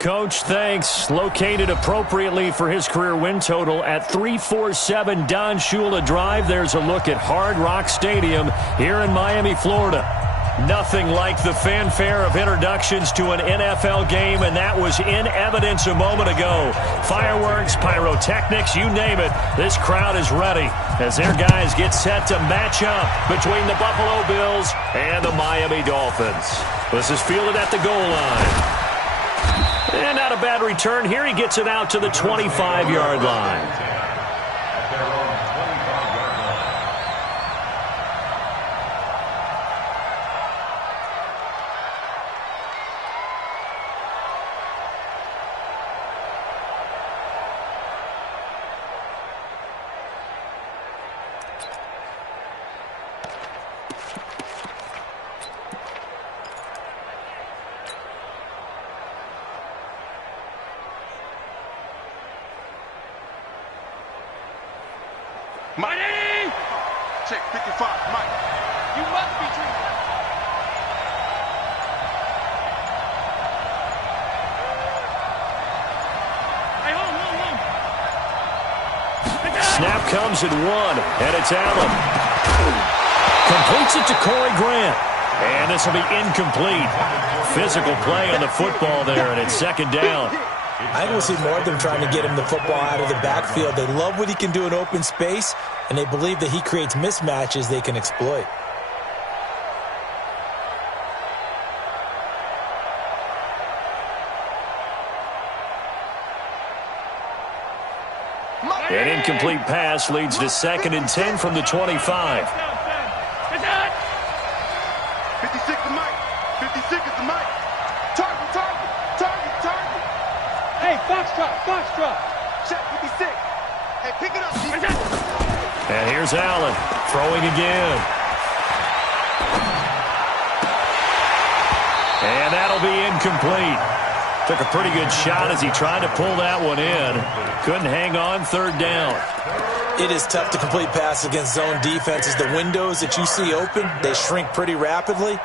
Coach, thanks. Located appropriately for his career win total at 347 Don Shula Drive. There's a look at Hard Rock Stadium here in Miami, Florida. Nothing like the fanfare of introductions to an NFL game, and that was in evidence a moment ago. Fireworks, pyrotechnics, you name it. This crowd is ready as their guys get set to match up between the Buffalo Bills and the Miami Dolphins. This is fielded at the goal line. And not a bad return here. He gets it out to the 25-yard line. Mike! Check 55, Mike. You must be drinking. Hey, home. Snap comes at 1, and it's Allen. Completes it to Corey Grant. And this will be incomplete. Physical play on the football there, and it's second down. I think we'll see more of them trying to get him the football out of the backfield. They love what he can do in open space, and they believe that he creates mismatches they can exploit. An incomplete pass leads to 2nd and 10 from the 25. 56 to Mike. 56 is the Mike. Target. Hey, Foxtrot. Check 56. Hey, pick it up. And here's Allen throwing again. And that'll be incomplete. Took a pretty good shot as he tried to pull that one in. Couldn't hang on, 3rd down. It is tough to complete passes against zone defenses. The windows that you see open, they shrink pretty rapidly.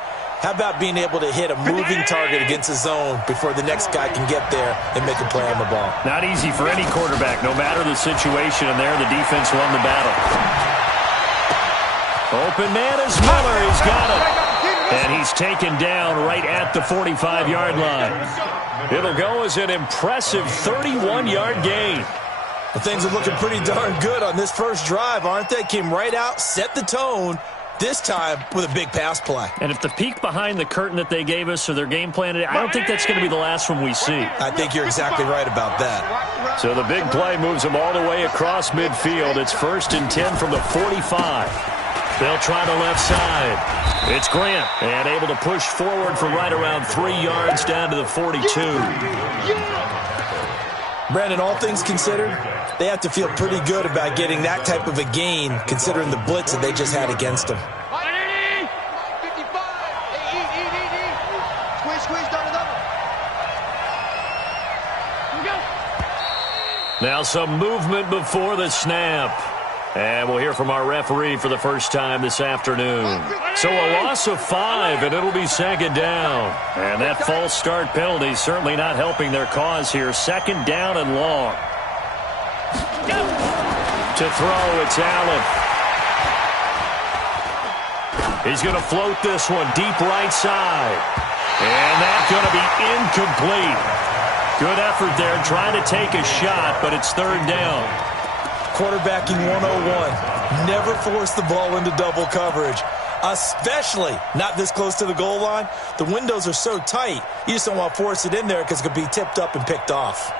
How about being able to hit a moving target against a zone before the next guy can get there and make a play on the ball? Not easy for any quarterback, no matter the situation, and there the defense won the battle. Open man is Miller. He's got it. And he's taken down right at the 45-yard line. It'll go as an impressive 31-yard gain. Well, things are looking pretty darn good on this first drive, aren't they? Came right out, set the tone, this time with a big pass play. And if the peek behind the curtain that they gave us or their game plan, I don't think that's going to be the last one we see. I think you're exactly right about that. So the big play moves them all the way across midfield. It's 1st and 10 from the 45. They'll try the left side. It's Grant, and able to push forward for right around 3 yards down to the 42. Brandon, all things considered, they have to feel pretty good about getting that type of a gain, considering the blitz that they just had against them. 55. Squeeze, double. Now some movement before the snap. And we'll hear from our referee for the first time this afternoon. So a loss of 5, and it'll be 2nd down. And that false start penalty certainly not helping their cause here. 2nd down and long. To throw, it's Allen. He's going to float this one deep right side. And that's going to be incomplete. Good effort there, trying to take a shot, but it's 3rd down. Quarterbacking 101. Never force the ball into double coverage, especially not this close to the goal line. The windows are so tight, you just don't want to force it in there because it could be tipped up and picked off.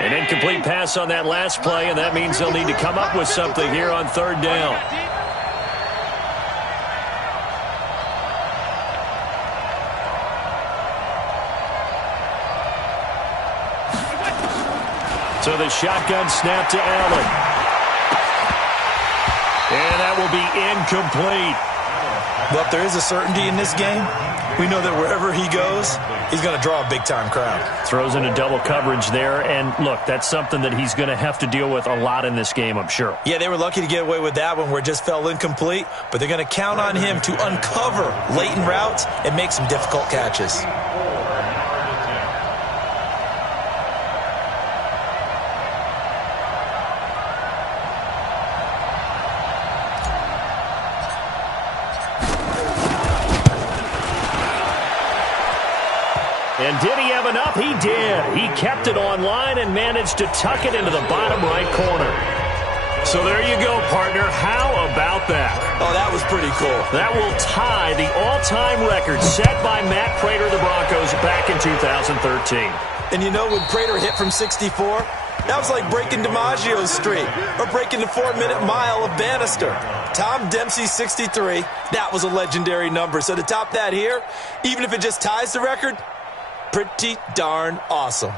An incomplete pass on that last play, and that means they'll need to come up with something here on 3rd down. So the shotgun snap to Allen. And that will be incomplete. Well, if there is a certainty in this game, We know that wherever he goes, he's going to draw a big-time crowd. Throws into double coverage there, and look, that's something that he's going to have to deal with a lot in this game, I'm sure. Yeah, they were lucky to get away with that one where it just fell incomplete, but they're going to count on him to uncover latent routes and make some difficult catches. And did he have enough? He did. He kept it online and managed to tuck it into the bottom right corner. So there you go, partner. How about that? Oh, that was pretty cool. That will tie the all-time record set by Matt Prater of the Broncos back in 2013. And you know, when Prater hit from 64, that was like breaking DiMaggio's streak or breaking the 4-minute mile of Bannister. Tom Dempsey, 63, that was a legendary number. So to top that here, even if it just ties the record, pretty darn awesome.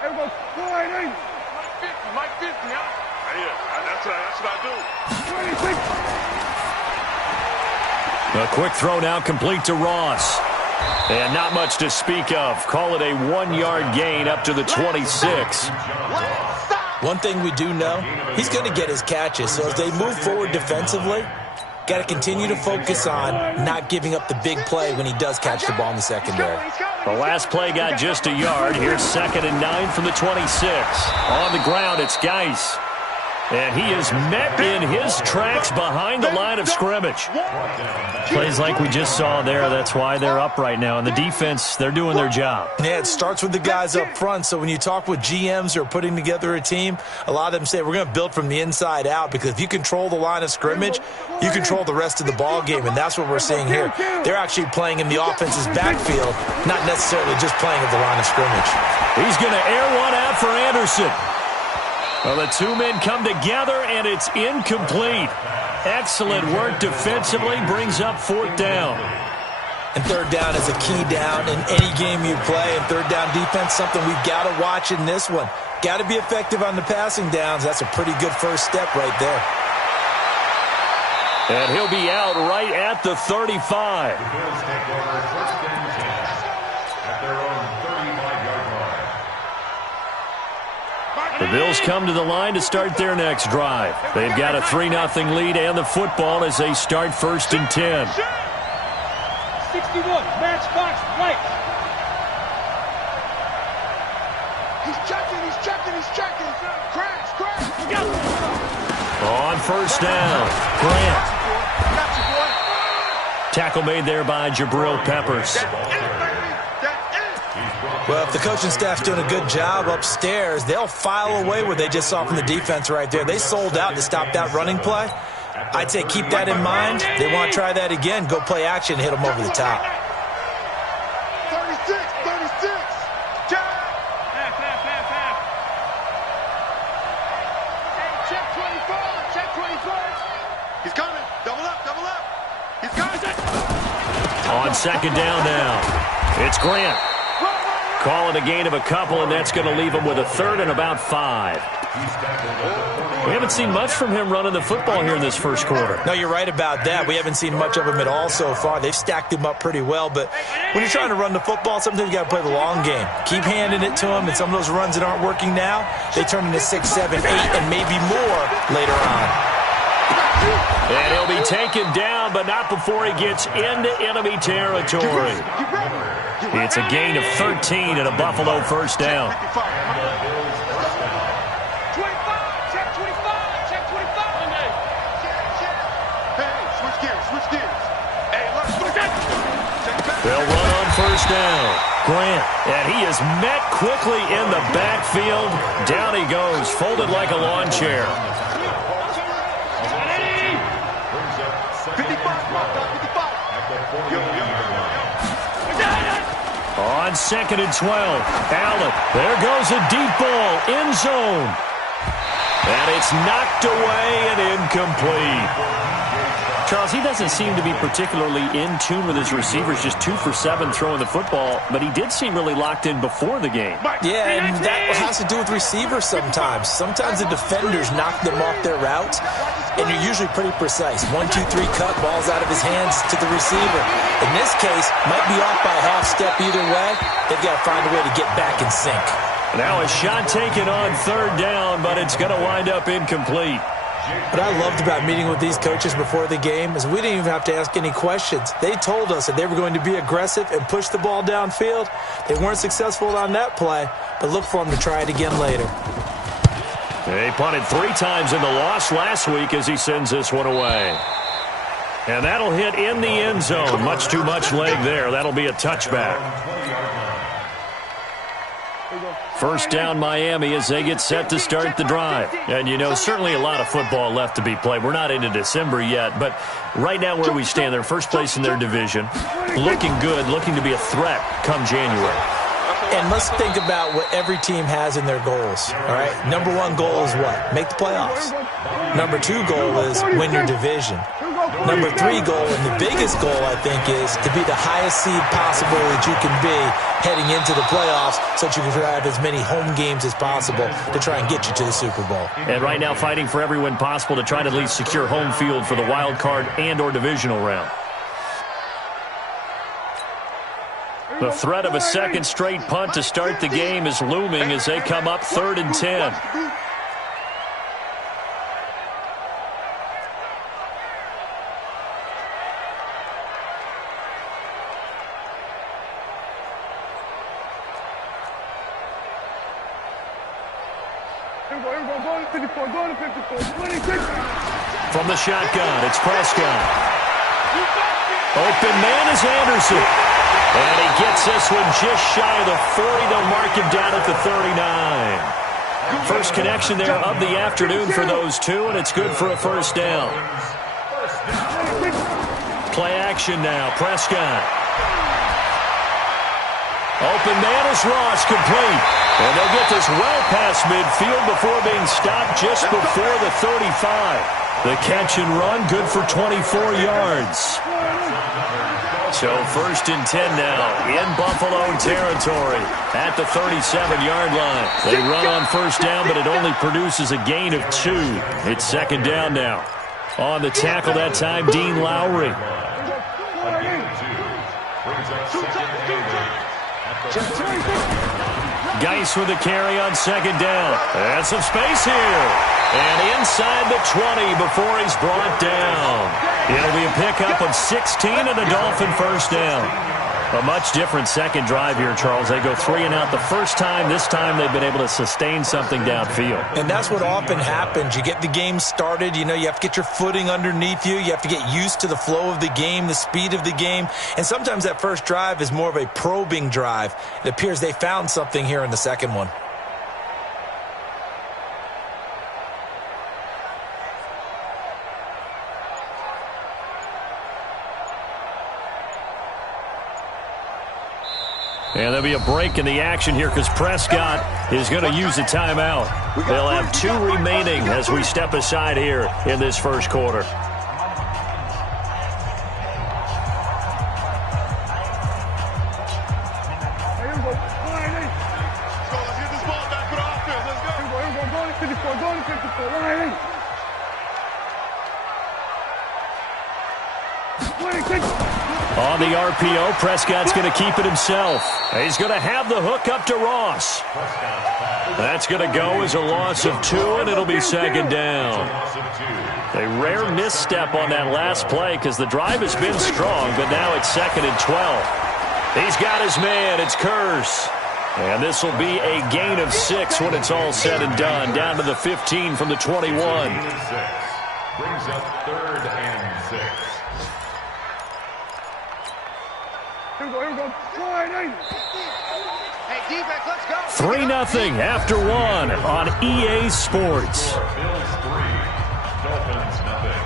Everybody, Mike 50, huh? Yeah, that's what I do. 26. A quick throw now complete to Ross. And not much to speak of. Call it a 1-yard gain up to the 26. One thing we do know, he's going to get his catches. So as they move forward defensively, got to continue to focus on not giving up the big play when he does catch the ball in the secondary. The last play got just a yard. Here's 2nd and 9 from the 26. On the ground, it's Geis. And he is met in his tracks behind the line of scrimmage. Plays like we just saw there. That's why they're up right now. And the defense, they're doing their job. Yeah, it starts with the guys up front. So when you talk with GMs who are putting together a team, a lot of them say we're going to build from the inside out, because if you control the line of scrimmage, you control the rest of the ball game. And that's what we're seeing here. They're actually playing in the offense's backfield, not necessarily just playing at the line of scrimmage. He's going to air one out for Anderson. Well, the two men come together, and it's incomplete. Excellent work defensively, brings up 4th down. And 3rd down is a key down in any game you play. And 3rd down defense, something we've got to watch in this one. Got to be effective on the passing downs. That's a pretty good first step right there. And he'll be out right at the 35. The Bills come to the line to start their next drive. They've got a 3-0 lead and the football as they start 1st and 10. 61, matchbox, right. He's checking. Crash. On 1st down, Grant. Tackle made there by Jabril Peppers. Well, if the coaching staff's doing a good job upstairs, they'll file away what they just saw from the defense right there. They sold out to stop that running play. I'd say keep that in mind. They want to try that again. Go play action, hit them over the top. 36. Check. Check 24. He's coming. Double up. He's coming. On 2nd down now, it's Grant. Call it a gain of a couple, and that's going to leave him with a 3rd and about 5. We haven't seen much from him running the football here in this first quarter. No, you're right about that. We haven't seen much of him at all so far. They've stacked him up pretty well, but when you're trying to run the football, sometimes you got to play the long game. Keep handing it to him, and some of those runs that aren't working now, they turn into 6, 7, 8, and maybe more later on. And he'll be taken down, but not before he gets into enemy territory. It's a gain of 13 and a Buffalo 1st down. 25. Check 25. Hey, switch gears. Hey, look. They'll run on 1st down. Grant, and he is met quickly in the backfield. Down he goes, folded like a lawn chair. 55. On 2nd and 12, Allen. There goes a deep ball, end zone. And it's knocked away and incomplete. Charles, he doesn't seem to be particularly in tune with his receivers, just 2 for 7 throwing the football, but he did seem really locked in before the game. Yeah, and that has to do with receivers sometimes. Sometimes the defenders knock them off their routes, and you're usually pretty precise. 1, 2, 3 cut, ball's out of his hands to the receiver. In this case, might be off by a half step either way. They've got to find a way to get back in sync. Now a shot taken on 3rd down, but it's going to wind up incomplete. What I loved about meeting with these coaches before the game is we didn't even have to ask any questions. They told us that they were going to be aggressive and push the ball downfield. They weren't successful on that play, but look for them to try it again later. They punted 3 times in the loss last week as he sends this one away. And that'll hit in the end zone. Much too much leg there. That'll be a touchback. First down Miami as they get set to start the drive. And, you know, certainly a lot of football left to be played. We're not into December yet, but right now where we stand, they're first place in their division. Looking good, looking to be a threat come January. And let's think about what every team has in their goals, all right? Number 1 goal is what? Make the playoffs. Number 2 goal is win your division. Number 3 goal, and the biggest goal, I think, is to be the highest seed possible that you can be heading into the playoffs so that you can have as many home games as possible to try and get you to the Super Bowl. And right now fighting for every win possible to try to at least secure home field for the wild card and or divisional round. The threat of a second straight punt to start the game is looming as they come up 3rd and 10. From the shotgun, it's Prescott. Open man is Anderson. And he gets this one just shy of the 40. They'll mark him down at the 39. First connection there of the afternoon for those two, and it's good for a first down. Play action now. Prescott. Open man is Ross, complete. And they'll get this well past midfield before being stopped just before the 35. The catch and run, good for 24 yards. So 1st and 10 now in Buffalo territory at the 37-yard line. They run on first down, but it only produces a gain of 2. It's 2nd down now. On the tackle that time, Dean Lowry. Geis with the carry on 2nd down. And some space here. And inside the 20 before he's brought down. It'll be a pickup of 16 and a Dolphin first down. A much different second drive here, Charles. They go 3 and out the first time. This time they've been able to sustain something downfield. And that's what often happens. You get the game started. You know, you have to get your footing underneath you. You have to get used to the flow of the game, the speed of the game. And sometimes that first drive is more of a probing drive. It appears they found something here in the second one. And there'll be a break in the action here because Prescott is going to use a timeout. They'll have 2 remaining as we step aside here in this first quarter. On the RPO, Prescott's going to keep it himself. He's going to have the hook up to Ross. That's going to go as a loss of 2, and it'll be 2nd down. A rare misstep on that last play because the drive has been strong, but now it's 2nd and 12. He's got his man. It's Kearse. And this will be a gain of 6 when it's all said and done. Down to the 15 from the 21. Brings up 3rd and 6. 3-0 after 1 on EA Sports. Bills 3, Dolphins nothing.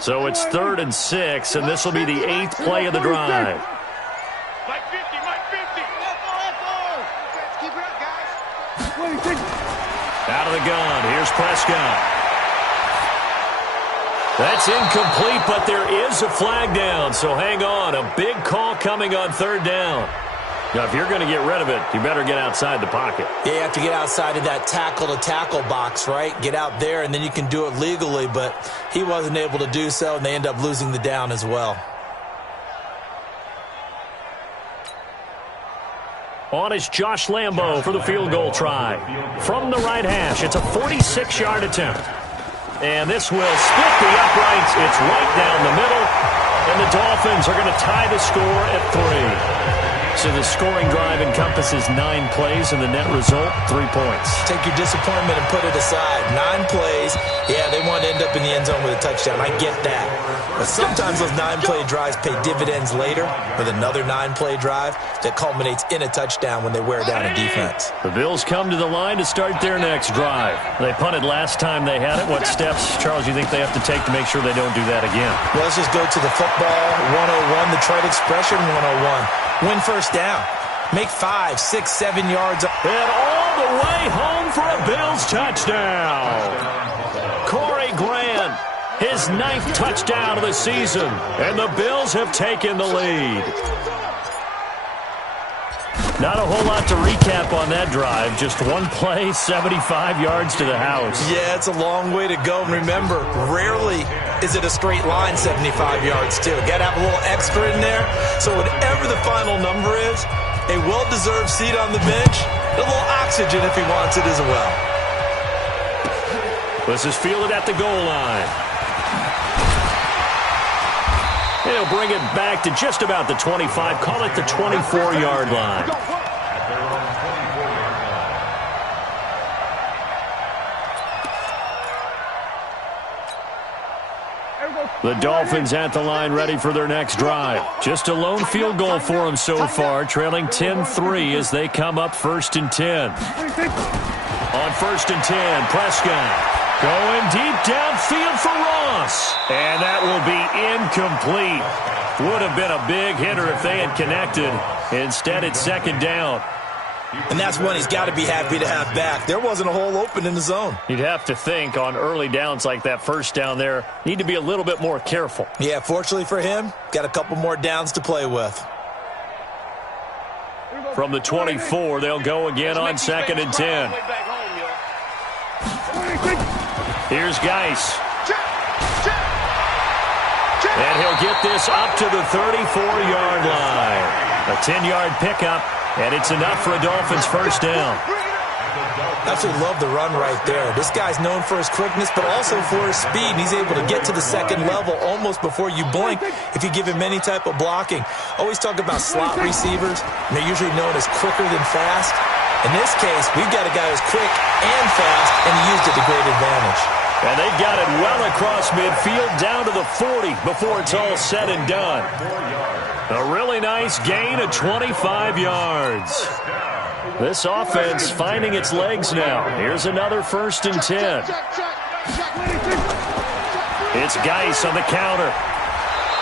So it's 3rd and 6, and this will be the 8th play of the drive. Mike 50, Mike 50. Keep it up, guys. Out of the gun, here's Prescott. That's incomplete, but there is a flag down, so hang on. A big call coming on 3rd down. Now, if you're going to get rid of it, you better get outside the pocket. Yeah, you have to get outside of that tackle-to-tackle box, right? Get out there, and then you can do it legally, but he wasn't able to do so, and they end up losing the down as well. On is Josh Lambo for the field goal try. From the right hash, it's a 46-yard attempt. And this will split the uprights. It's right down the middle. And the Dolphins are going to tie the score at 3. So the scoring drive encompasses 9 plays, and the net result, 3 points. Take your disappointment and put it aside. 9 plays. Yeah, they want to end up in the end zone with a touchdown. I get that. But sometimes those 9-play drives pay dividends later with another 9-play drive that culminates in a touchdown when they wear down a defense. The Bills come to the line to start their next drive. They punted last time they had it. What steps, Charles, you think they have to take to make sure they don't do that again? Well, let's just go to the football 101, the trade expression 101. Win first down. Make 5, 6, 7 yards. And all the way home for a Bills touchdown. Corey Grant, his 9th touchdown of the season. And the Bills have taken the lead. Not a whole lot to recap on that drive. Just one play, 75 yards to the house. Yeah, it's a long way to go. And remember, rarely is it a straight line 75 yards, too. Got to have a little extra in there. So whatever the final number is, a well-deserved seat on the bench, a little oxygen if he wants it as well. This is fielded at the goal line. He'll bring it back to just about the 25. Call it the 24-yard line. The Dolphins at the line ready for their next drive. Just a lone field goal for them so far, trailing 10-3 as they come up 1st and 10. On 1st and 10, Prescott going deep downfield for Ross. And that will be incomplete. Would have been a big hitter if they had connected. Instead, it's 2nd down. And that's one he's got to be happy to have back. There wasn't a hole open in the zone. You'd have to think on early downs like that 1st down there, need to be a little bit more careful. Yeah, fortunately for him, got a couple more downs to play with. From the 24, they'll go again on 2nd and 10. Here's Geis. And he'll get this up to the 34-yard line. A 10-yard pickup, and it's enough for a Dolphins 1st down. Absolutely love the run right there. This guy's known for his quickness, but also for his speed. And he's able to get to the 2nd level almost before you blink if you give him any type of blocking. Always talk about slot receivers, and they're usually known as quicker than fast. In this case, we've got a guy who's quick and fast, and he used it to great advantage. And they got it well across midfield down to the 40 before it's all said and done. A really nice gain of 25 yards. This offense finding its legs now. Here's another 1st and 10. It's Geis on the counter.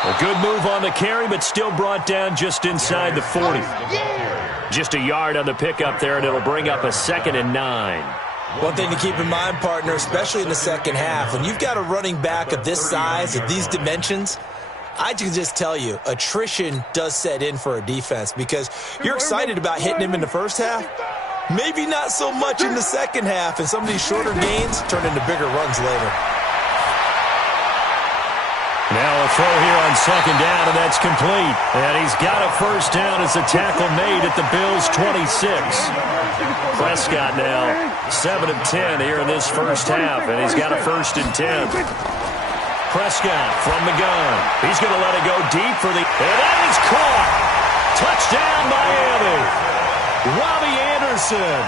A good move on the carry, but still brought down just inside the 40. Just a yard on the pickup there, and it'll bring up a 2nd and 9. One thing to keep in mind, partner, especially in the second half, when you've got a running back of this size, of these dimensions, I can just tell you, attrition does set in for a defense because you're excited about hitting him in the first half. Maybe not so much in the second half, and some of these shorter gains turn into bigger runs later. Now a throw here on 2nd down, and that's complete. And he's got a 1st down as a tackle made at the Bills' 26. Prescott now 7 of 10 here in this first half, and he's got a 1st and 10. Prescott from the gun. He's going to let it go deep for the... And that is caught! Touchdown, Miami! Robbie Anderson,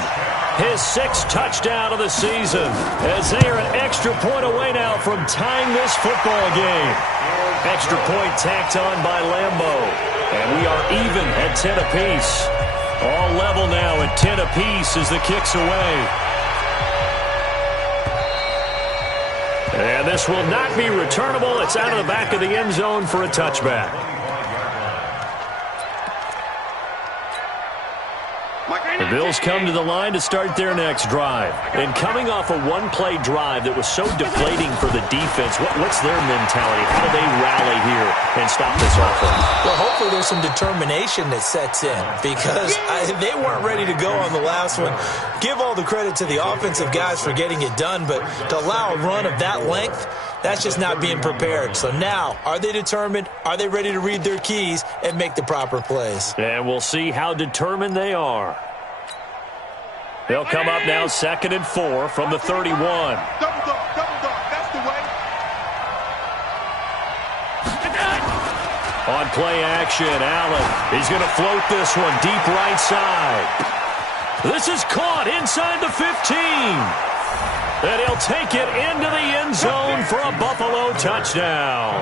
his 6th touchdown of the season, as they are an extra point away now from tying this football game. Extra point tacked on by Lambo, and we are even at 10 apiece. All level now at 10 apiece as the kick's away. And this will not be returnable. It's out of the back of the end zone for a touchback. The Bills come to the line to start their next drive. And coming off a one-play drive that was so deflating for the defense, what's their mentality? How do they rally here and stop this offense? Well, hopefully there's some determination that sets in because they weren't ready to go on the last one. Give all the credit to the offensive guys for getting it done, but to allow a run of that length, that's just not being prepared. So now, are they determined? Are they ready to read their keys and make the proper plays? And we'll see how determined they are. They'll come up now 2nd and 4 from the 31. Double dog, that's the way. On play action, Allen. He's going to float this one deep right side. This is caught inside the 15. And he'll take it into the end zone for a Buffalo touchdown.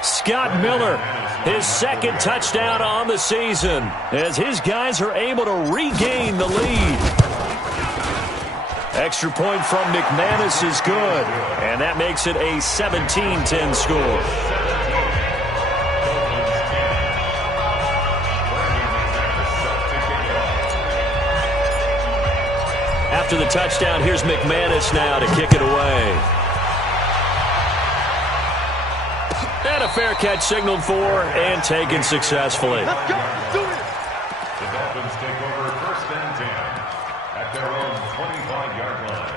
Scott Miller, his 2nd touchdown on the season, as his guys are able to regain the lead. Extra point from McManus is good, and that makes it a 17-10 score. After the touchdown, here's McManus now to kick it away. And a fair catch signaled for and taken successfully. Let's go. Do it. The Dolphins take over 1st and 10 at their own 25-yard line.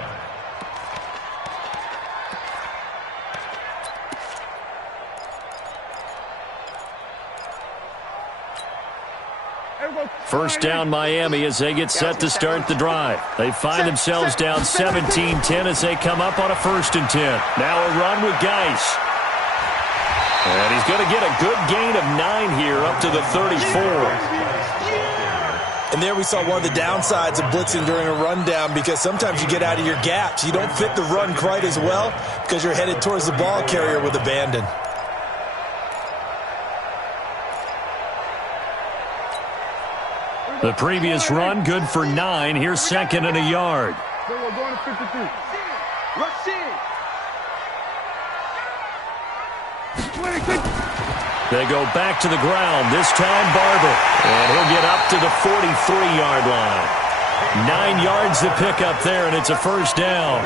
First down Miami as they get set to start the drive. They find themselves down 17-10 as they come up on a 1st and 10. Now a run with Geis. And he's going to get a good gain of 9 here up to the 34. And there we saw one of the downsides of blitzing during a rundown because sometimes you get out of your gaps. You don't fit the run quite as well because you're headed towards the ball carrier with abandon. The previous run good for 9. Here's 2nd and a yard. We're going to 53. Rush in. They go back to the ground, this time Barber. And he'll get up to the 43-yard line. 9 yards to pick up there, and it's a 1st down.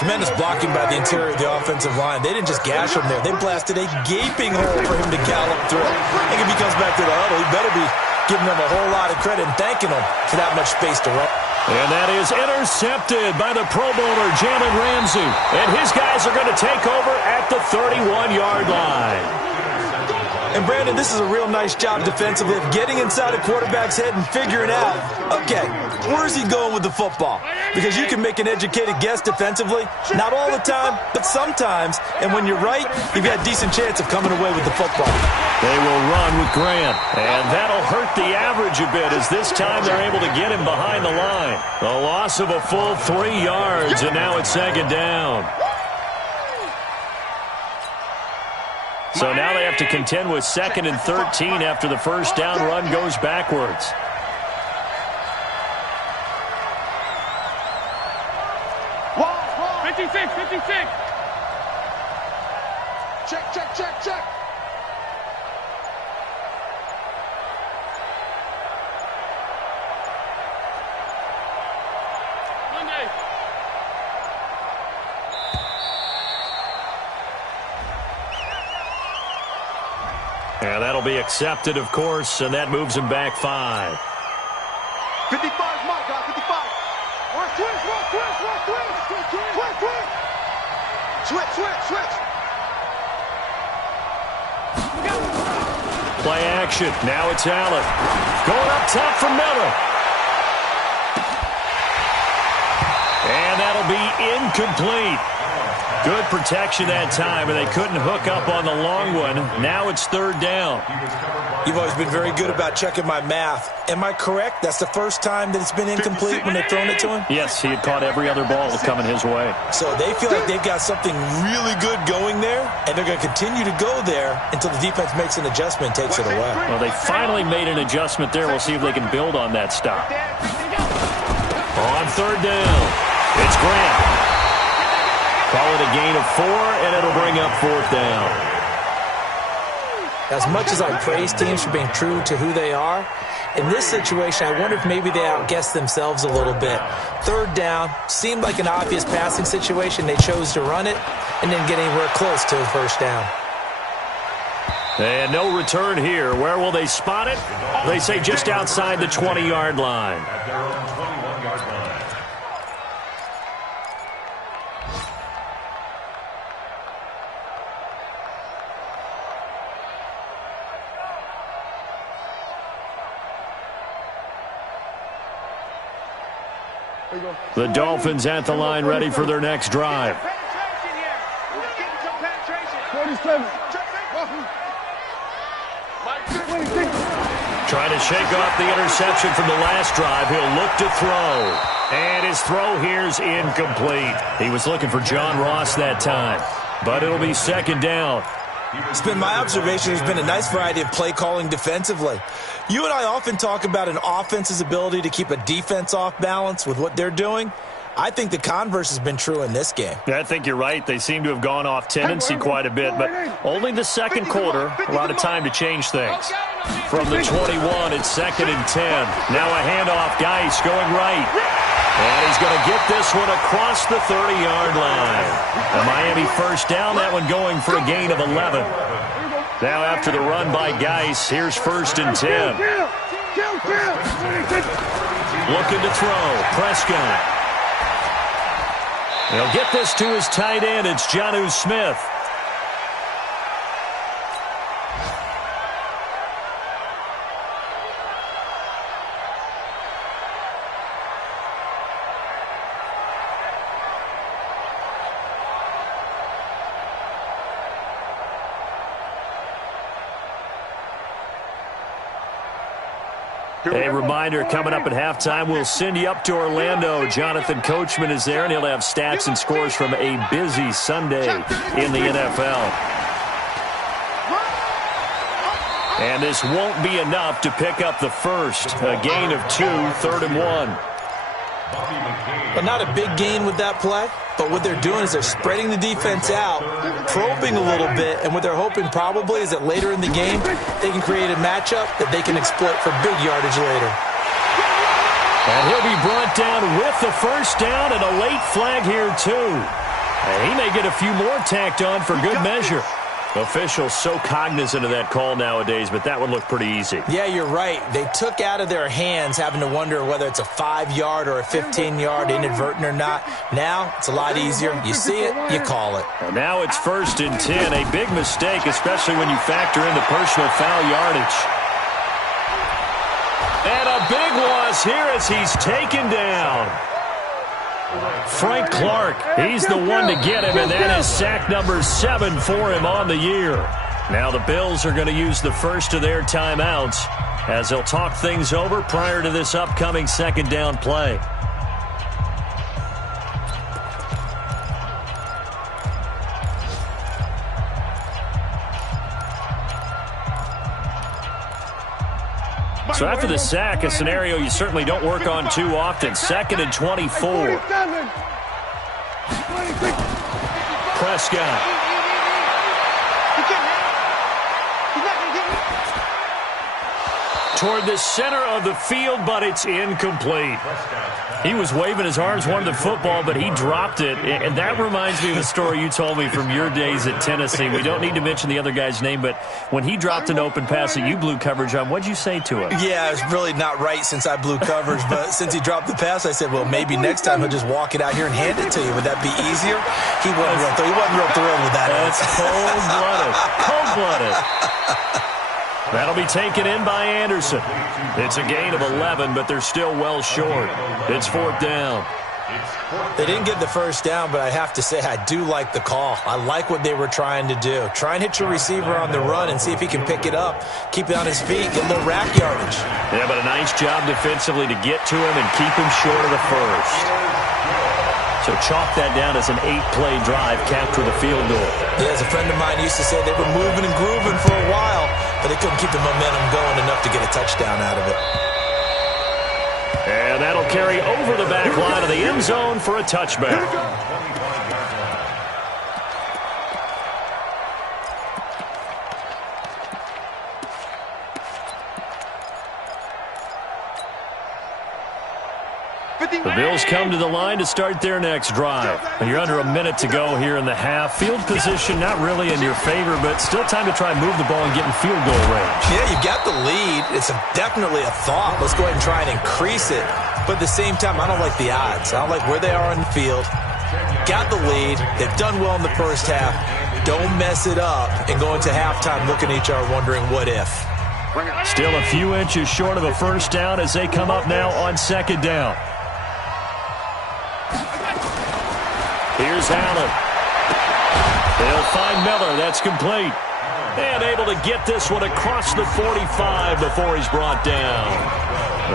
Tremendous blocking by the interior of the offensive line. They didn't just gash him there. They blasted a gaping hole for him to gallop through. I think if he comes back to the huddle, he better be giving them a whole lot of credit and thanking them for that much space to run. And that is intercepted by the Pro Bowler, Jalen Ramsey. And his guys are going to take over at the 31-yard line. And, Brandon, this is a real nice job defensively of getting inside a quarterback's head and figuring out, okay, where's he going with the football? Because you can make an educated guess defensively, not all the time, but sometimes. And when you're right, you've got a decent chance of coming away with the football. They will run with Grant, and that'll hurt the average a bit as this time they're able to get him behind the line. A loss of a full 3 yards, and now it's 2nd down. So now they have to contend with 2nd and 13 after the 1st down run goes backwards. Wall. 56. Check. And that'll be accepted, of course, and that moves him back 5. 55 is my guy, 55. Switch. Play action. Now it's Allen. Going up top for Miller. And that'll be incomplete. Good protection that time, and they couldn't hook up on the long one. Now it's 3rd down. You've always been very good about checking my math. Am I correct? That's the first time that it's been incomplete when they've thrown it to him? Yes, he had caught every other ball coming his way. So they feel like they've got something really good going there, and they're going to continue to go there until the defense makes an adjustment and takes it away. Well, they finally made an adjustment there. We'll see if they can build on that stop. On 3rd down. It's Grant. Call it a gain of 4, and it'll bring up 4th down. As much as I praise teams for being true to who they are, in this situation, I wonder if maybe they outguessed themselves a little bit. 3rd down seemed like an obvious passing situation. They chose to run it and didn't get anywhere close to a 1st down. And no return here. Where will they spot it? They say just outside the 20-yard line. At their own 21-yard line. The Dolphins at the line, ready for their next drive. Trying to shake off the interception from the last drive. He'll look to throw. And his throw here's incomplete. He was looking for John Ross that time. But it'll be 2nd down. It's been my observation there's been a nice variety of play calling defensively. You and I often talk about an offense's ability to keep a defense off balance with what they're doing. I think the converse has been true in this game. I think you're right. They seem to have gone off tendency quite a bit, but only the 2nd quarter, a lot of time to change things. From the 21, it's 2nd and 10. Now a handoff, Geis going right. And he's going to get this one across the 30-yard line. A Miami 1st down, that one going for a gain of 11. Now after the run by Geis, here's 1st and 10. Looking to throw, Prescott. He'll get this to his tight end. It's Jonnu Smith. A reminder, coming up at halftime, we'll send you up to Orlando. Jonathan Coachman is there, and he'll have stats and scores from a busy Sunday in the NFL. And this won't be enough to pick up the first. A gain of 2, 3rd and 1. But not a big gain with that play. But what they're doing is they're spreading the defense out, probing a little bit, and what they're hoping probably is that later in the game they can create a matchup that they can exploit for big yardage later. And he'll be brought down with the 1st down and a late flag here too. And he may get a few more tacked on for good measure. Officials so cognizant of that call nowadays, but that would look pretty easy. Yeah, you're right. They took out of their hands having to wonder whether it's a 5-yard or a 15-yard, inadvertent or not. Now, it's a lot easier. You see it, you call it. And now it's 1st and 10. A big mistake, especially when you factor in the personal foul yardage. And a big loss here as he's taken down. Frank Clark, he's the one to get him, and that is sack number 7 for him on the year. Now the Bills are going to use the first of their timeouts as they'll talk things over prior to this upcoming 2nd down play. So after the sack, a scenario you certainly don't work on too often. 2nd and 24. Prescott. Toward the center of the field, but it's incomplete. He was waving his arms, wanted the football, but he dropped it. And that reminds me of the story you told me from your days at Tennessee. We don't need to mention the other guy's name, but when he dropped an open pass that you blew coverage on, what'd you say to him? Yeah, it's really not right since I blew coverage, but since he dropped the pass, I said, well, maybe next time he'll just walk it out here and hand it to you. Would that be easier? He wasn't real thrilled with that. That's cold-blooded. Cold-blooded. That'll be taken in by Anderson. It's a gain of 11, but they're still well short. It's 4th down. They didn't get the first down, but I have to say I do like the call. I like what they were trying to do. Try and hit your receiver on the run and see if he can pick it up, keep it on his feet, get a little rack yardage. Yeah, but a nice job defensively to get to him and keep him short of the first. So chalk that down as an 8-play drive, capture the field goal. Yeah, as a friend of mine used to say, they were moving and grooving for a while, but they couldn't keep the momentum going enough to get a touchdown out of it. And that'll carry over the back line of the end zone for a touchback. The Bills come to the line to start their next drive. You're under a minute to go here in the half. Field position not really in your favor, but still time to try and move the ball and get in field goal range. Yeah, you've got the lead. It's definitely a thought. Let's go ahead and try and increase it. But at the same time, I don't like the odds. I don't like where they are on the field. Got the lead. They've done well in the first half. Don't mess it up and go into halftime looking at each other wondering what if. Still a few inches short of a first down as they come up now on second down. Here's Allen. They'll find Miller. That's complete. And able to get this one across the 45 before he's brought down.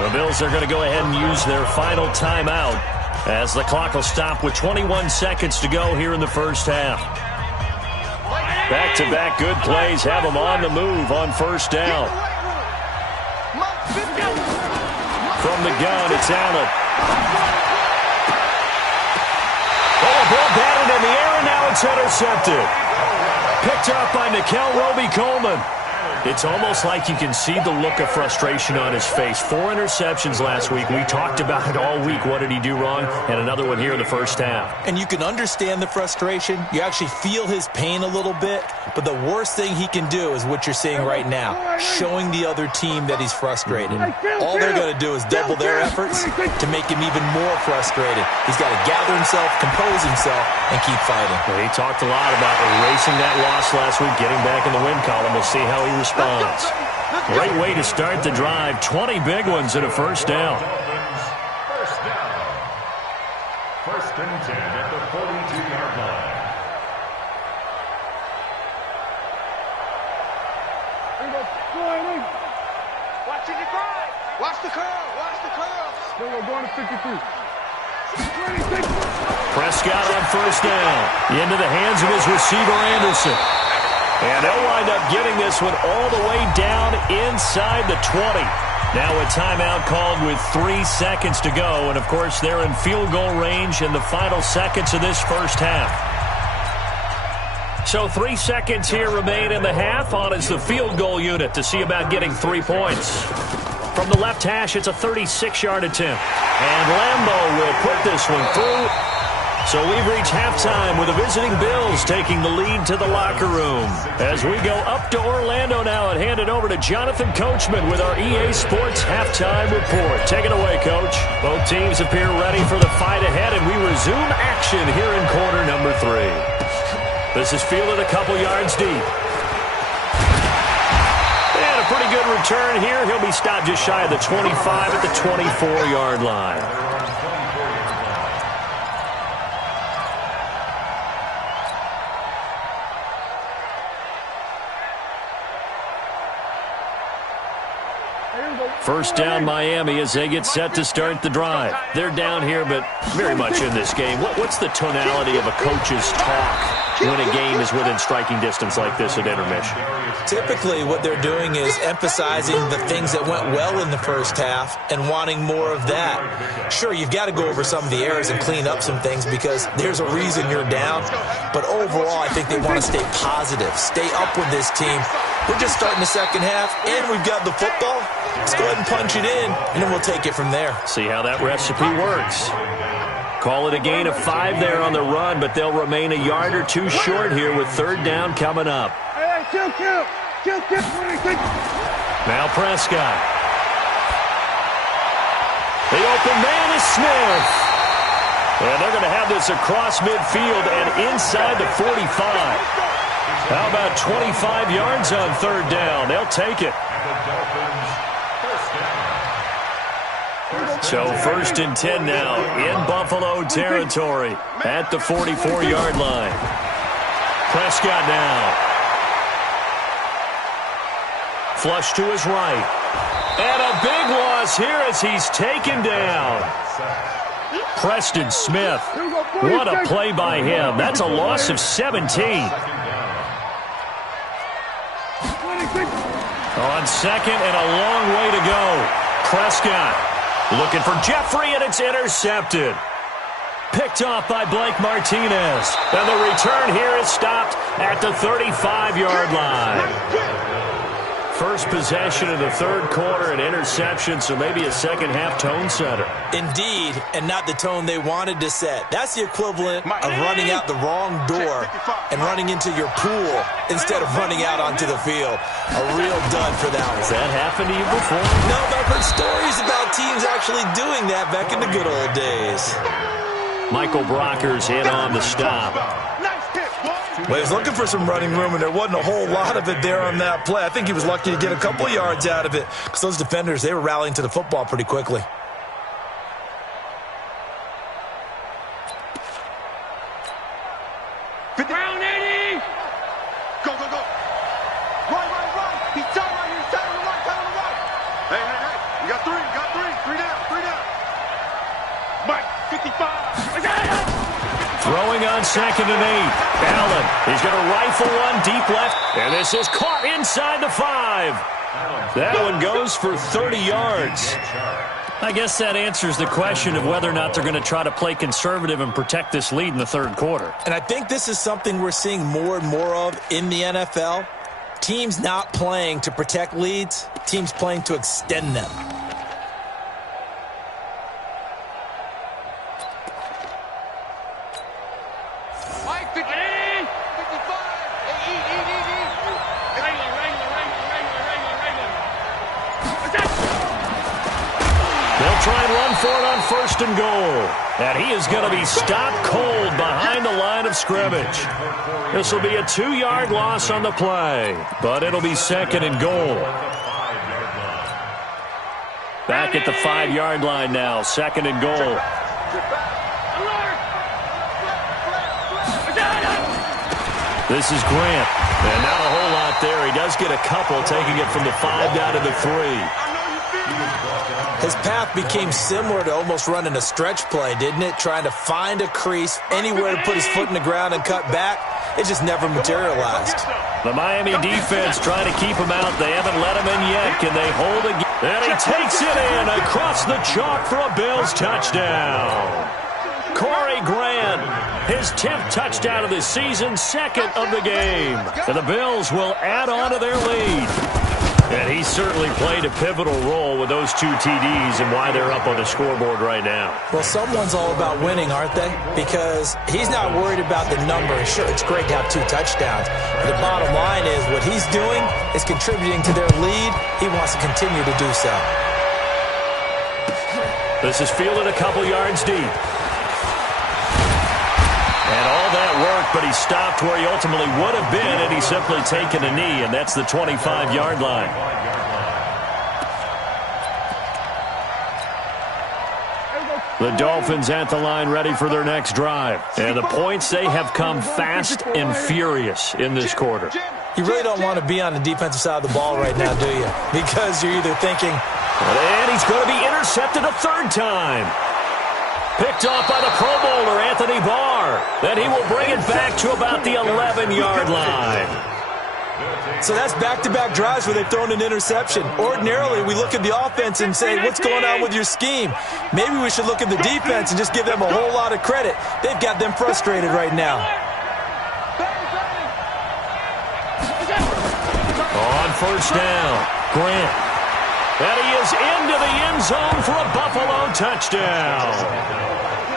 The Bills are going to go ahead and use their final timeout as the clock will stop with 21 seconds to go here in the first half. Back-to-back good plays have them on the move on first down. From the gun, it's Allen. Ball batted in the air, and now it's intercepted. Picked up by Nickel Roby-Coleman. It's almost like you can see the look of frustration on his face. 4 interceptions last week. We talked about it all week. What did he do wrong? And another one here in the first half. And you can understand the frustration. You actually feel his pain a little bit. But the worst thing he can do is what you're seeing right now, showing the other team that he's frustrated. All they're going to do is double their efforts to make him even more frustrated. He's got to gather himself, compose himself, and keep fighting. Well, he talked a lot about erasing that loss last week, getting back in the win column. We'll see how he responds. Great way to start the drive. 20 big ones and a first down. First down. First and 10 at the 42-yard line. Watch it, drive. Watch the curl. Watch the curl. We're going to 53. Prescott on first down. Into the hands of his receiver, Anderson. And they'll wind up getting this one all the way down inside the 20. Now a timeout called with 3 seconds to go. And, of course, they're in field goal range in the final seconds of this first half. So 3 seconds here remain in the half. On is the field goal unit to see about getting 3 points. From the left hash, it's a 36-yard attempt. And Lambeau will put this one through. So we've reached halftime with the visiting Bills taking the lead to the locker room. As we go up to Orlando now and hand it over to Jonathan Coachman with our EA Sports Halftime Report. Take it away, Coach. Both teams appear ready for the fight ahead, and we resume action here in quarter number 3. This is fielded a couple yards deep. And a pretty good return here. He'll be stopped just shy of the 25 at the 24-yard line. First down Miami as they get set to start the drive. They're down here, but very much in this game. What's the tonality of a coach's talk when a game is within striking distance like this at intermission? Typically, what they're doing is emphasizing the things that went well in the first half and wanting more of that. Sure, you've got to go over some of the errors and clean up some things because there's a reason you're down. But overall, I think they want to stay positive, stay up with this team. We're just starting the second half, and we've got the football. Let's go ahead and punch it in, and then we'll take it from there. See how that recipe works. Call it a gain of 5 there on the run, but they'll remain a yard or 2 short here with third down coming up. Kill. Now Prescott. The open man is Smith. And they're going to have this across midfield and inside the 45. How about 25 yards on third down? They'll take it. So first and 10 now in Buffalo territory at the 44-yard line. Prescott now. Flush to his right. And a big loss here as he's taken down. Preston Smith. What a play by him. That's a loss of 17. On second and a long way to go. Prescott Looking for Jeffrey, and it's intercepted. Picked off by Blake Martinez. And the return here is stopped at the 35-yard line. First possession of the third quarter, an interception, so maybe a second-half tone setter. Indeed, and not the tone they wanted to set. That's the equivalent of running out the wrong door and running into your pool instead of running out onto the field. A real dud for that one. Has that happened to you before? No, but I've heard stories about teams actually doing that back in the good old days. Michael Brockers in on the stop. Well, he was looking for some running room, and there wasn't a whole lot of it there on that play. I think he was lucky to get a couple yards out of it because those defenders, they were rallying to the football pretty quickly. Round 80! Go, go, go! Right! He's tight right here, tight on the right! Hey! You got three down! Mike, 55! Throwing on 2nd and 8. Allen, he's going to rifle one deep left, and this is caught inside the 5. That one goes for 30 yards. I guess that answers the question of whether or not they're going to try to play conservative and protect this lead in the third quarter. And I think this is something we're seeing more and more of in the NFL. Teams not playing to protect leads, teams playing to extend them. Try and run for it on 1st and goal. And he is going to be stopped cold behind the line of scrimmage. This will be a 2-yard loss on the play, but it'll be 2nd and goal. Back at the 5-yard line now, 2nd and goal. This is Grant. And not a whole lot there. He does get a couple, taking it from the 5 down to the 3. His path became similar to almost running a stretch play, didn't it? Trying to find a crease, anywhere to put his foot in the ground and cut back. It just never materialized. The Miami defense trying to keep him out. They haven't let him in yet. Can they hold again? And he takes it in across the chalk for a Bills touchdown. Corey Grant, his 10th touchdown of the season, 2nd of the game. And the Bills will add on to their lead. And he certainly played a pivotal role with those 2 TDs and why they're up on the scoreboard right now. Well, someone's all about winning, aren't they? Because he's not worried about the number. Sure, it's great to have 2 touchdowns. But the bottom line is what he's doing is contributing to their lead. He wants to continue to do so. This is fielded a couple yards deep. And all that work, but he stopped where he ultimately would have been, and he's simply taken a knee, and that's the 25-yard line. The Dolphins at the line ready for their next drive. And the points, they have come fast and furious in this quarter. You really don't want to be on the defensive side of the ball right now, do you? Because you're either thinking... And he's going to be intercepted a 3rd time. Picked off by the Pro Bowler, Anthony Barr. Then he will bring it back to about the 11-yard line. So that's back-to-back drives where they've thrown an interception. Ordinarily, we look at the offense and say, what's going on with your scheme? Maybe we should look at the defense and just give them a whole lot of credit. They've got them frustrated right now. On 1st down, Grant. And he is into the end zone for a Buffalo touchdown.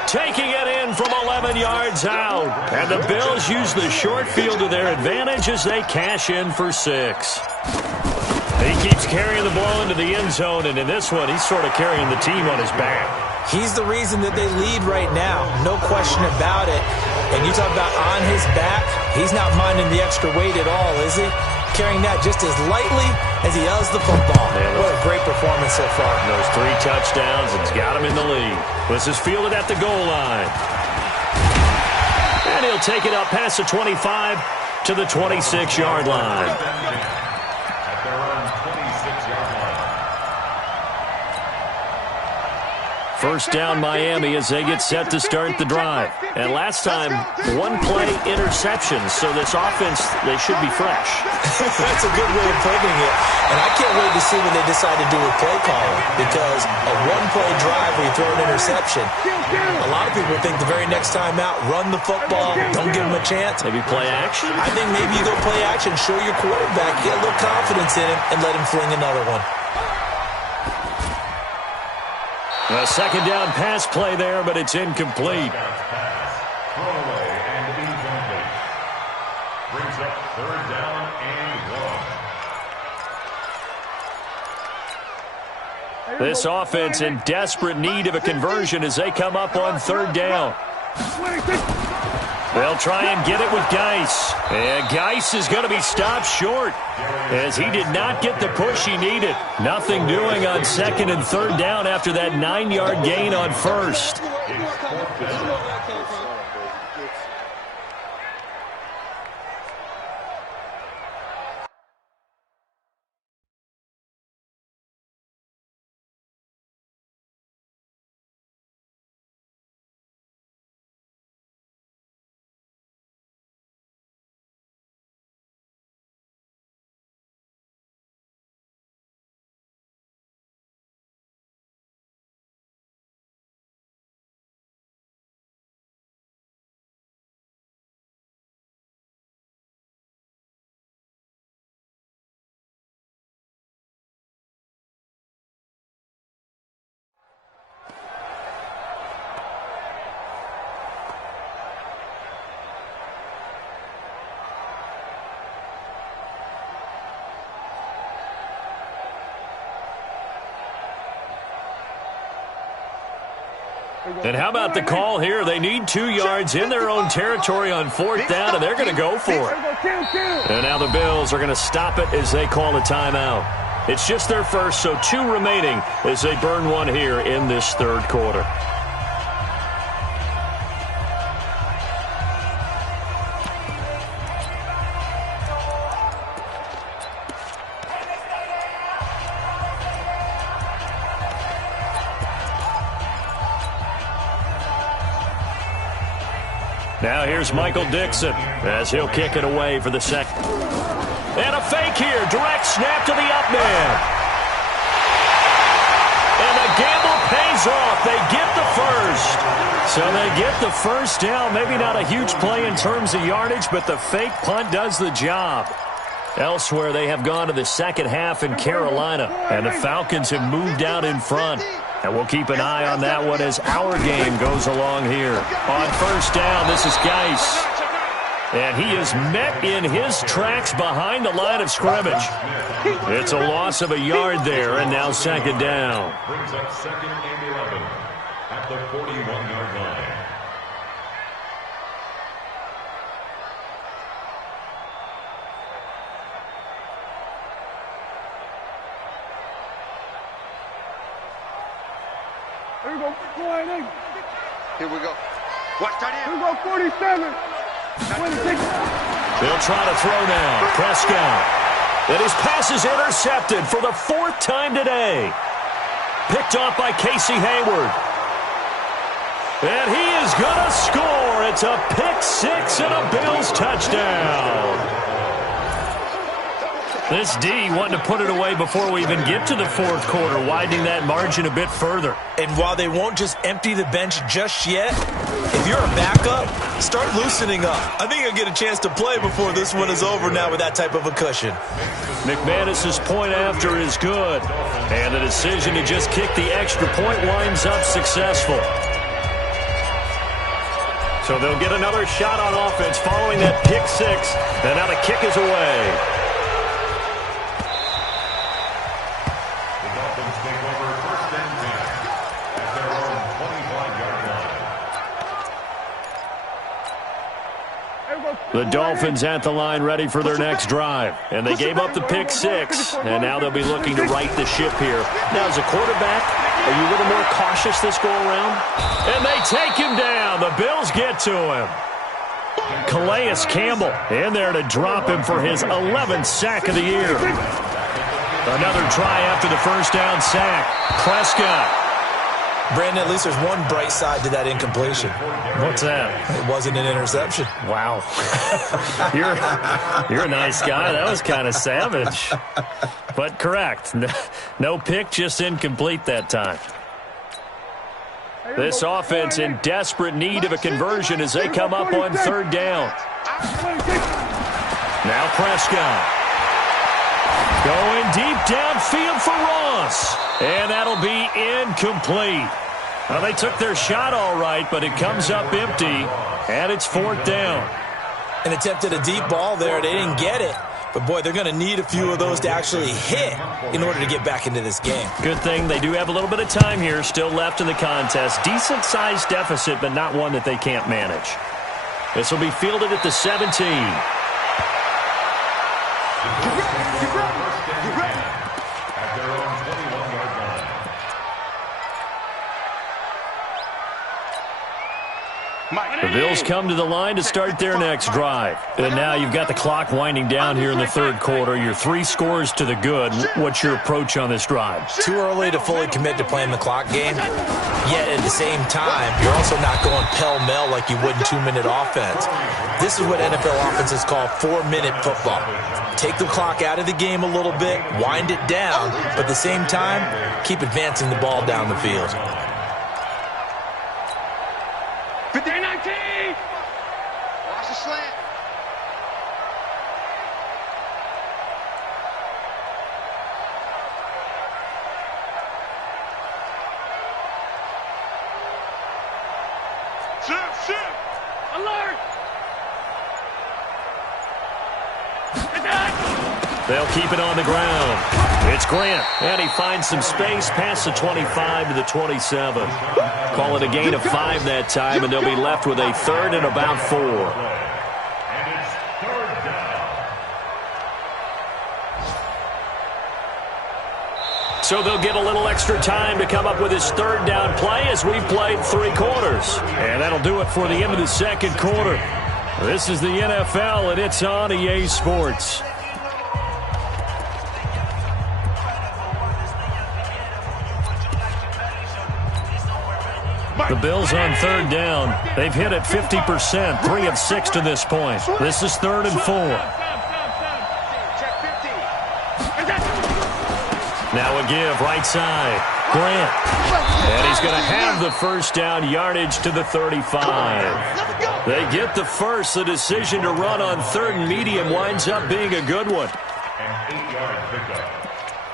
Taking it in from 11 yards out. And the Bills use the short field to their advantage as they cash in for 6. He keeps carrying the ball into the end zone, and in this one, he's sort of carrying the team on his back. He's the reason that they lead right now. No question about it. And you talk about on his back, he's not minding the extra weight at all, is he? Carrying that just as lightly as he does the football. What a great performance so far. Those 3 touchdowns, it's got him in the lead. This is fielded at the goal line. And he'll take it up past the 25 to the 26-yard line. First down Miami as they get set to start the drive. And last time, one-play interceptions, so this offense, they should be fresh. That's a good way of putting it. And I can't wait to see what they decide to do with play calling, because a one-play drive where you throw an interception, a lot of people think the very next time out, run the football, don't give them a chance. Maybe play action? I think maybe you go play action, show your quarterback, get a little confidence in him, and let him fling another one. A second down pass play there, but it's incomplete. Throwaway and incomplete. Brings up third down and 1. This offense in desperate need of a conversion as they come up on third down. They'll try and get it with Geis. And Geis is going to be stopped short as he did not get the push he needed. Nothing doing on second and third down after that 9-yard gain on first. And how about the call here? They need 2 yards in their own territory on fourth down, and they're going to go for it. And now the Bills are going to stop it as they call a timeout. It's just their first, so 2 remaining as they burn one here in this third quarter. Now here's Michael Dixon as he'll kick it away for the second. And a fake here. Direct snap to the up man. And the gamble pays off. They get the first. So they get the first down. Maybe not a huge play in terms of yardage, but the fake punt does the job. Elsewhere, they have gone to the second half in Carolina, and the Falcons have moved out in front. And we'll keep an eye on that one as our game goes along here. On first down, this is Geis. And he is met in his tracks behind the line of scrimmage. It's a loss of a yard there, and now second down. Brings up second and 11 at the 41-yard line. Here we go, 48. Here we go. Watch that Here in. we go, 47. 26. They'll try to throw now. Prescott. And his pass is intercepted for the 4th time today. Picked off by Casey Hayward. And he is going to score. It's a pick 6 and a Bills touchdown. This D wanting to put it away before we even get to the fourth quarter, widening that margin a bit further. And while they won't just empty the bench just yet, if you're a backup, start loosening up. I think you'll get a chance to play before this one is over now with that type of a cushion. McManus's point after is good. And the decision to just kick the extra point winds up successful. So they'll get another shot on offense following that pick 6. And now the kick is away. The Dolphins at the line ready for their next drive. And they gave up the pick 6, and now they'll be looking to right the ship here. Now, as a quarterback, are you a little more cautious this go-around? And they take him down. The Bills get to him. Calais Campbell in there to drop him for his 11th sack of the year. Another try after the first down sack. Prescott. Brandon, at least there's one bright side to that incompletion. What's that? It wasn't an interception. Wow. You're a nice guy. That was kind of savage. But correct. No pick, just incomplete that time. This offense in desperate need of a conversion as they come up on third down. Now Prescott. Going deep downfield for Ross. And that'll be incomplete. Well, they took their shot all right, but it comes up empty, and it's fourth down. An attempt at a deep ball there. They didn't get it. But, boy, they're going to need a few of those to actually hit in order to get back into this game. Good thing they do have a little bit of time here still left in the contest. Decent-sized deficit, but not one that they can't manage. This will be fielded at the 17. The Bills come to the line to start their next drive. And now you've got the clock winding down here in the third quarter. You're 3 scores to the good. What's your approach on this drive? Too early to fully commit to playing the clock game. Yet at the same time, you're also not going pell-mell like you would in 2-minute offense. This is what NFL offenses call 4-minute football. Take the clock out of the game a little bit, wind it down, but at the same time, keep advancing the ball down the field. 50-19! Watch the slant. Shift! Alert! They'll keep it on the ground. It's Grant, and he finds some space past the 25 to the 27. Call it a gain of 5 that time, and they'll be left with a third and about 4. And it's third down. So they'll get a little extra time to come up with his third down play as we've played 3 quarters. And that'll do it for the end of the second quarter. This is the NFL, and it's on EA Sports. The Bills on third down. They've hit it 50%, 3 of 6 to this point. This is 3rd and 4. Now a give, right side. Grant. And he's going to have the first down yardage to the 35. They get the first. The decision to run on 3rd and medium winds up being a good one. An 8-yard pickup.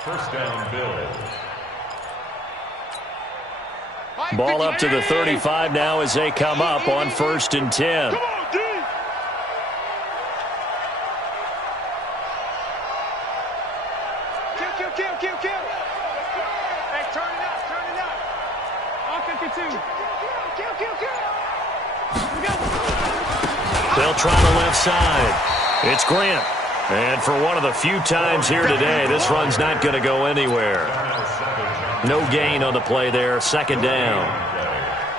First down, Bills. Ball up to the 35 now as they come up on 1st and 10. Come on, D! Kill! Hey, turn it up! All 52. Kill! They'll try the left side. It's Grant. And for one of the few times here today, this run's not going to go anywhere. No gain on the play there. 2nd down.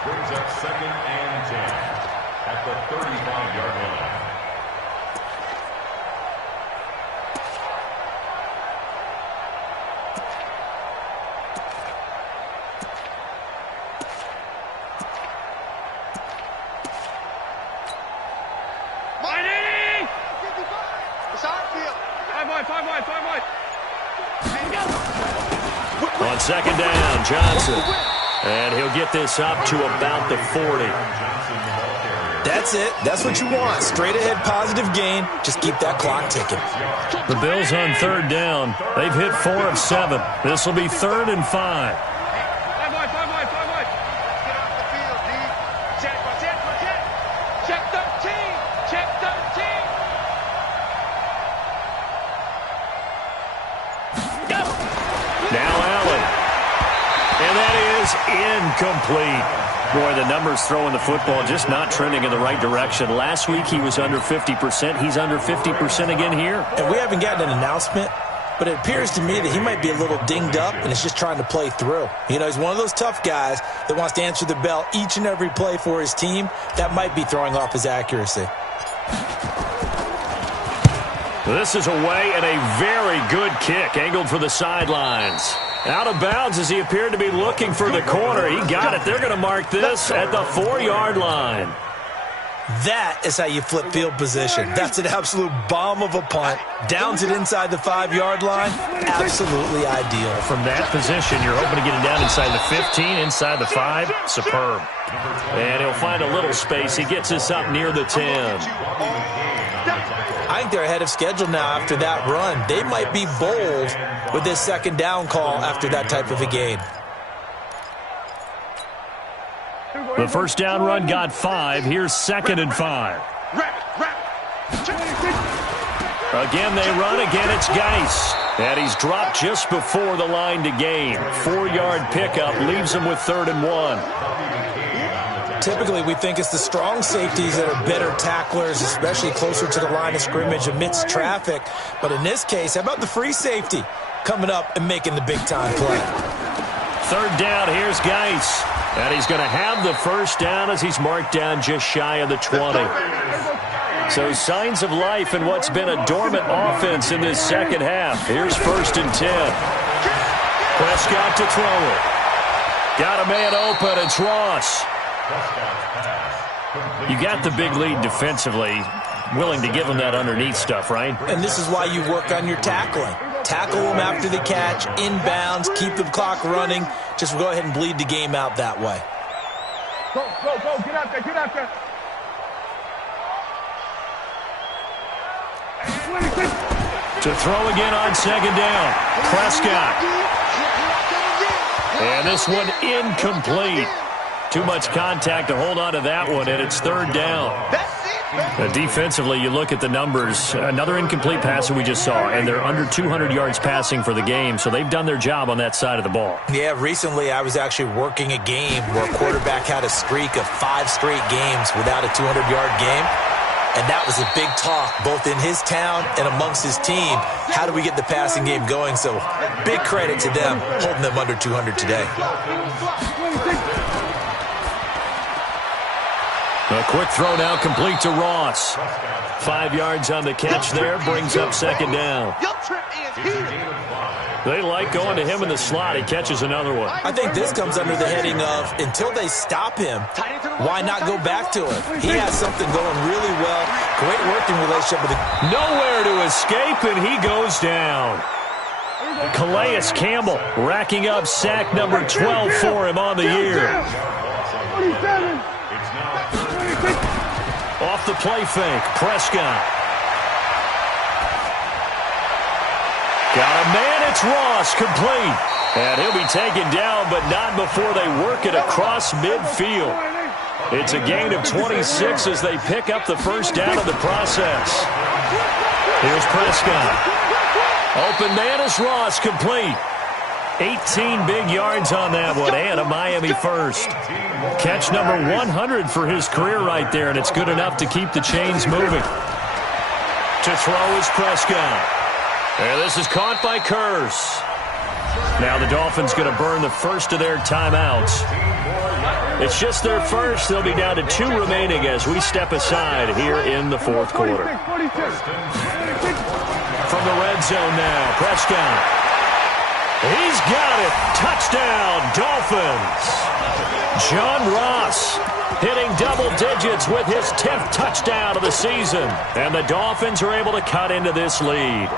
Brings up 2nd and 10 at the 35-yard line. Mighty! It's our field. 5 wide. On 2nd down, Johnson. And he'll get this up to about the 40. That's it. That's what you want. Straight ahead positive gain. Just keep that clock ticking. The Bills on 3rd down. They've hit 4 of 7. This will be 3rd and 5. 5 wide. Get off the field, D. Check 13. Now Allen. And that is incomplete. Boy, the numbers throwing the football just not trending in the right direction. Last week he was under 50%. He's under 50% again here. And we haven't gotten an announcement, but it appears to me that he might be a little dinged up and is just trying to play through. You know, he's one of those tough guys that wants to answer the bell each and every play for his team. That might be throwing off his accuracy. This is away and a very good kick, angled for the sidelines. Out of bounds as he appeared to be looking for the corner. He got it. They're going to mark this at the 4-yard line. That is how you flip field position. That's an absolute bomb of a punt. Downs it inside the 5-yard line. Absolutely ideal. From that position, you're hoping to get it down inside the 15, inside the 5. Superb. And he'll find a little space. He gets us up near the 10. I think they're ahead of schedule now after that run. They might be bold with this second down call after that type of a game. The first down run got 5. Here's 2nd and 5. Again, they run. Again, it's Geis. And he's dropped just before the line to gain. 4-yard pickup leaves him with 3rd and 1. Typically, we think it's the strong safeties that are better tacklers, especially closer to the line of scrimmage amidst traffic. But in this case, how about the free safety coming up and making the big-time play? 3rd down, here's Geis. And he's going to have the first down as he's marked down just shy of the 20. So signs of life in what's been a dormant offense in this second half. Here's 1st and 10. Prescott to throw it. Got a man open. It's Ross. You got the big lead defensively. Willing to give him that underneath stuff, right? And this is why you work on your tackling. Tackle them after the catch, inbounds, keep the clock running. Just go ahead and bleed the game out that way. Go, get out there, get out there. 26. To throw again on 2nd down. Prescott. And this one incomplete. Too much contact to hold on to that one, and it's 3rd down. Defensively, you look at the numbers. Another incomplete pass that we just saw, and they're under 200 yards passing for the game, so they've done their job on that side of the ball. Yeah, recently I was actually working a game where a quarterback had a streak of 5 straight games without a 200-yard game, and that was a big talk both in his town and amongst his team. How do we get the passing game going? So big credit to them holding them under 200 today. A quick throw now complete to Ross. 5 yards on the catch there, brings up 2nd down. They like going to him in the slot. He catches another one. I think this comes under the heading of until they stop him, why not go back to him? He has something going really well. Great working relationship with him. Nowhere to escape, and he goes down. Calais Campbell racking up sack number 12 for him on the year. 27. Off the play fake, Prescott. Got a man, it's Ross, complete. And he'll be taken down, but not before they work it across midfield. It's a gain of 26 as they pick up the first down of the process. Here's Prescott. Open man is Ross, complete. 18 big yards on that one, and a Miami first. Catch number 100 for his career right there, and it's good enough to keep the chains moving. To throw is Prescott. And this is caught by Curse. Now the Dolphins going to burn the first of their timeouts. It's just their first. They'll be down to 2 remaining as we step aside here in the 4th quarter. From the red zone now, Prescott. He's got it. Touchdown, Dolphins. John Ross hitting double digits with his 10th touchdown of the season. And the Dolphins are able to cut into this lead.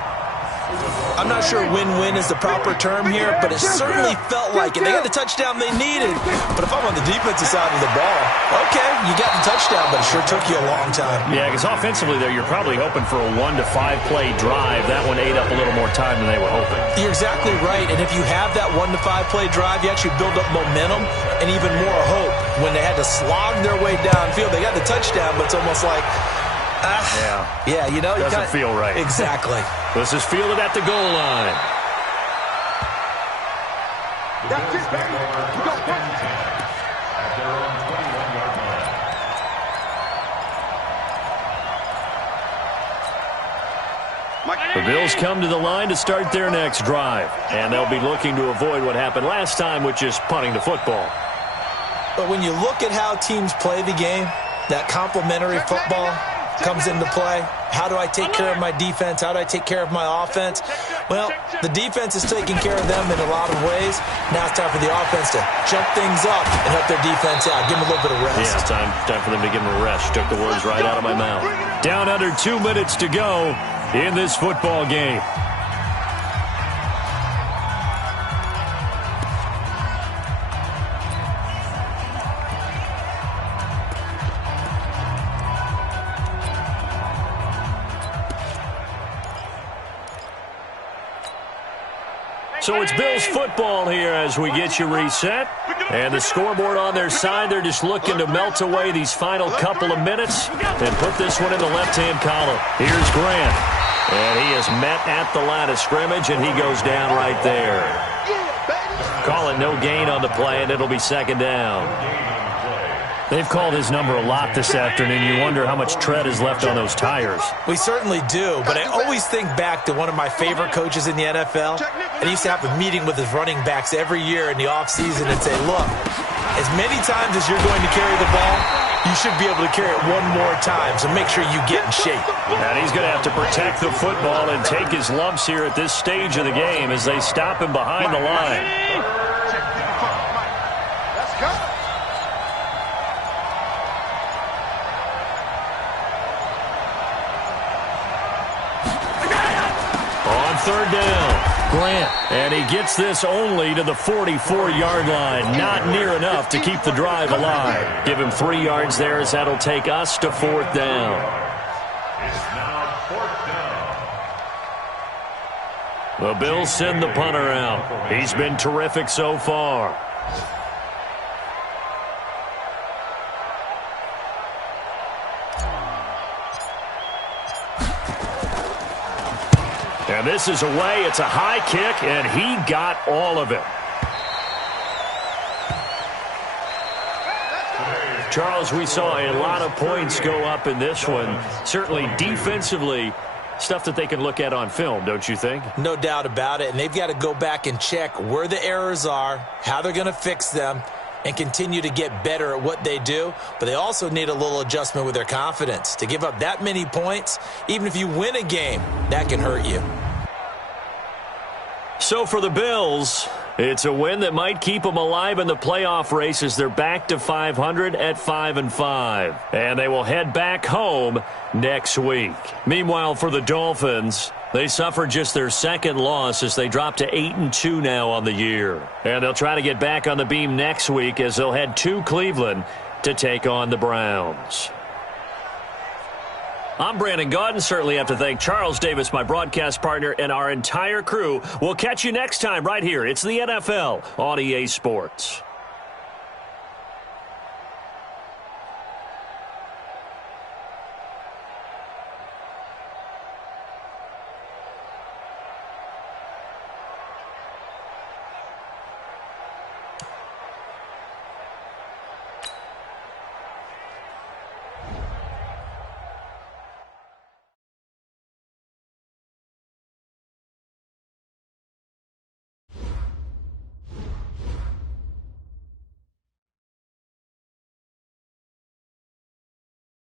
I'm not sure win-win is the proper term here, but it certainly felt like it. They got the touchdown they needed, but if I'm on the defensive side of the ball, okay, you got the touchdown, but it sure took you a long time. Yeah, because offensively, though, you're probably hoping for a 1 to 5 play drive. That one ate up a little more time than they were hoping. You're exactly right, and if you have that 1 to 5 play drive, you actually build up momentum and even more hope. When they had to slog their way downfield, they got the touchdown, but it's almost like, yeah, you know, doesn't feel right. Exactly. This is fielded at the goal line. That's it, baby. We go first. At their own 21-yard line. The Bills come to the line to start their next drive, and they'll be looking to avoid what happened last time, which is punting the football. But when you look at how teams play the game, that complementary football comes into play. How do I take care of my defense? How do I take care of my offense? Well, the defense is taking care of them in a lot of ways. Now it's time for the offense to jump things up and help their defense out. Give them a little bit of rest. Yeah, time for them to give them a rest. Took the words right out of my mouth. Down under 2 minutes to go in this football game. So it's Bills football here as we get you reset. And the scoreboard on their side, they're just looking to melt away these final couple of minutes and put this one in the left-hand column. Here's Grant. And he is met at the line of scrimmage, and he goes down right there. Call it no gain on the play, and it'll be second down. They've called his number a lot this afternoon. You wonder how much tread is left on those tires. We certainly do, but I always think back to one of my favorite coaches in the NFL. And he used to have a meeting with his running backs every year in the offseason and say, look, as many times as you're going to carry the ball, you should be able to carry it one more time, so make sure you get in shape. And he's going to have to protect the football and take his lumps here at this stage of the game as they stop him behind the line. Let's go. On third down, Grant. And he gets this only to the 44-yard line. Not near enough to keep the drive alive. Give him 3 yards there as that'll take us to fourth down. It's now fourth down. The Bills send the punter out. He's been terrific so far. And this is away. It's a high kick, and he got all of it. Charles, we saw a lot of points go up in this one. Certainly defensively, stuff that they can look at on film, don't you think? No doubt about it, and they've got to go back and check where the errors are, how they're going to fix them, and continue to get better at what they do. But they also need a little adjustment with their confidence. To give up that many points, even if you win a game, that can hurt you. So for the Bills, it's a win that might keep them alive in the playoff race as they're back to 500 at 5-5. And they will head back home next week. Meanwhile, for the Dolphins, they suffered just their second loss as they drop to 8-2 now on the year. And they'll try to get back on the beam next week as they'll head to Cleveland to take on the Browns. I'm Brandon Gaudin. Certainly have to thank Charles Davis, my broadcast partner, and our entire crew. We'll catch you next time right here. It's the NFL on EA Sports.